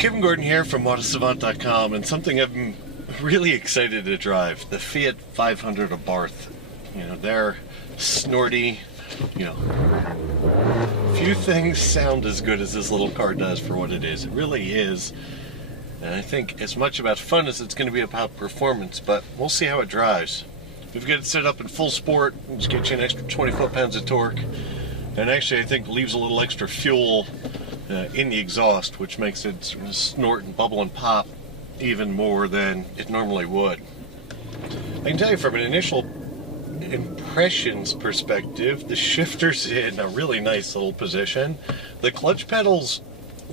Kevin Gordon here from AutoSavant.com, and something I'm really excited to drive, the Fiat 500 Abarth. You know, they're snorty, few things sound as good as this little car does for what it is. It really is. And I think as much about fun as it's going to be about performance, but we'll see how it drives. We've got it set up in full sport, which gets you an extra 20 foot-pounds of torque, and actually I think leaves a little extra fuel in the exhaust, which makes it sort of snort and bubble and pop even more than it normally would. I can tell you from an initial impressions perspective, the shifter's in a really nice little position. The clutch pedal's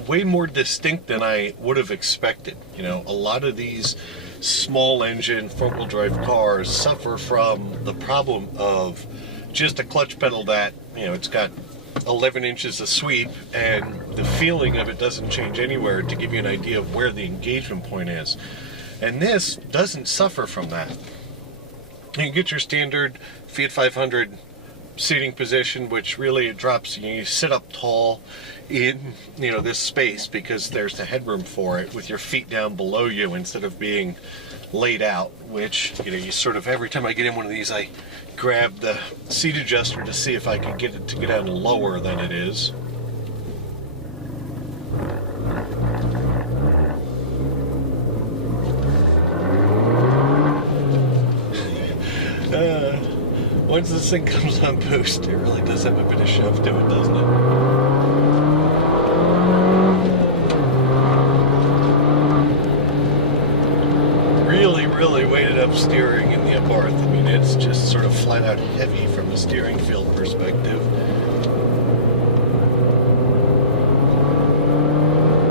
way more distinct than I would have expected. You know, a lot of these small engine front-wheel drive cars suffer from the problem of just a clutch pedal that, it's got 11 inches of sweep, and the feeling of it doesn't change anywhere to give you an idea of where the engagement point is. And this doesn't suffer from that. You get your standard Fiat 500 seating position, which really drops you sit up tall in this space because there's the headroom for it, with your feet down below you instead of being laid out, which you sort of, every time I get in one of these, I grab the seat adjuster to see if I can get it to go down lower than it is. Once this thing comes on boost, it really does have a bit of shove to it, doesn't it? Really weighted up steering in the Abarth. I mean, it's just sort of flat out heavy from a steering feel perspective.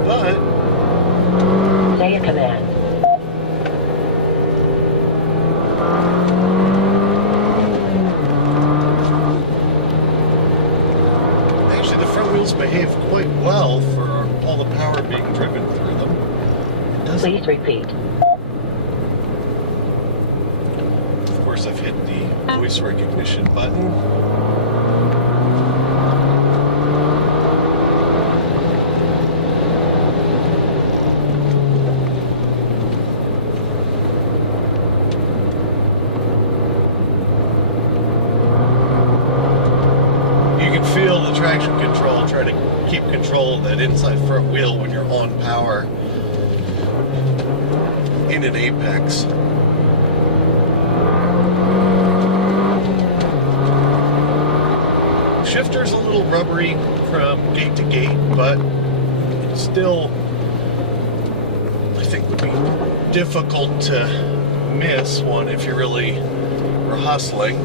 But say a command. Actually, the front wheels behave quite well for all the power being driven through them. Please repeat. I've hit the voice recognition button. You can feel the traction control try to keep control of that inside front wheel when you're on power in an apex. Shifter's a little rubbery from gate to gate, but it still, I think, would be difficult to miss one if you really were hustling.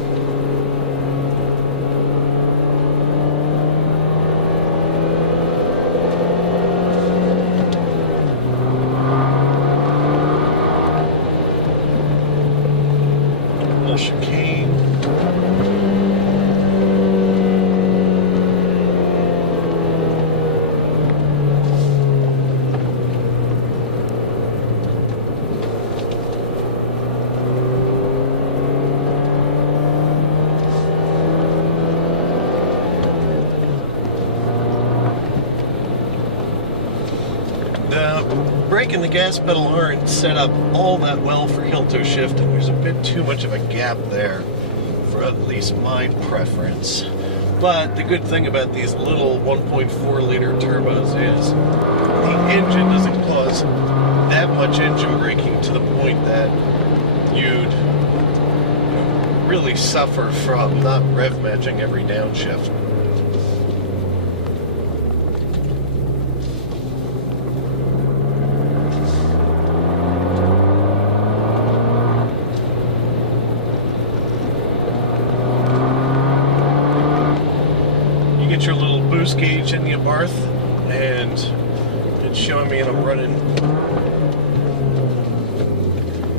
A little chicane. The brake and the gas pedal aren't set up all that well for heel-toe shifting. There's a bit too much of a gap there for at least my preference. But the good thing about these little 1.4 liter turbos is the engine doesn't cause that much engine braking to the point that you'd really suffer from not rev matching every downshift. Get your little boost gauge in the Abarth, and it's showing me that I'm running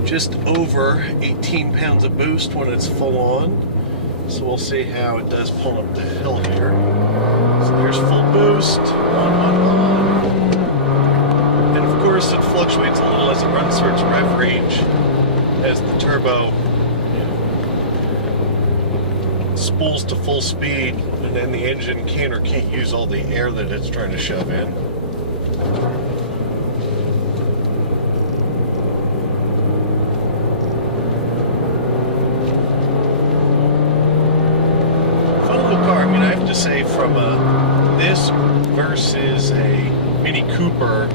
just over 18 pounds of boost when it's full on. So we'll see how it does pull up the hill here. So there's full boost, on. And of course it fluctuates a little as it runs through its rev range as the turbo spools to full speed, and then the engine can or can't use all the air that it's trying to shove in. from this versus a Mini Cooper,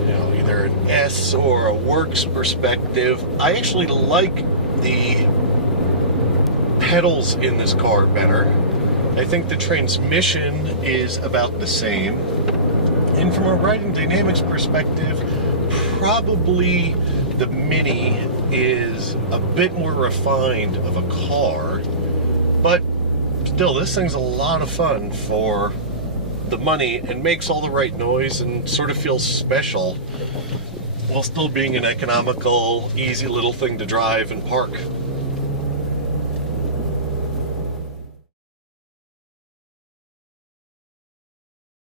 you know, either an S or a Works perspective, I actually like the pedals in this car better. I think the transmission is about the same. And from a riding dynamics perspective, probably the Mini is a bit more refined of a car, but still, this thing's a lot of fun for the money and makes all the right noise and sort of feels special while still being an economical, easy little thing to drive and park.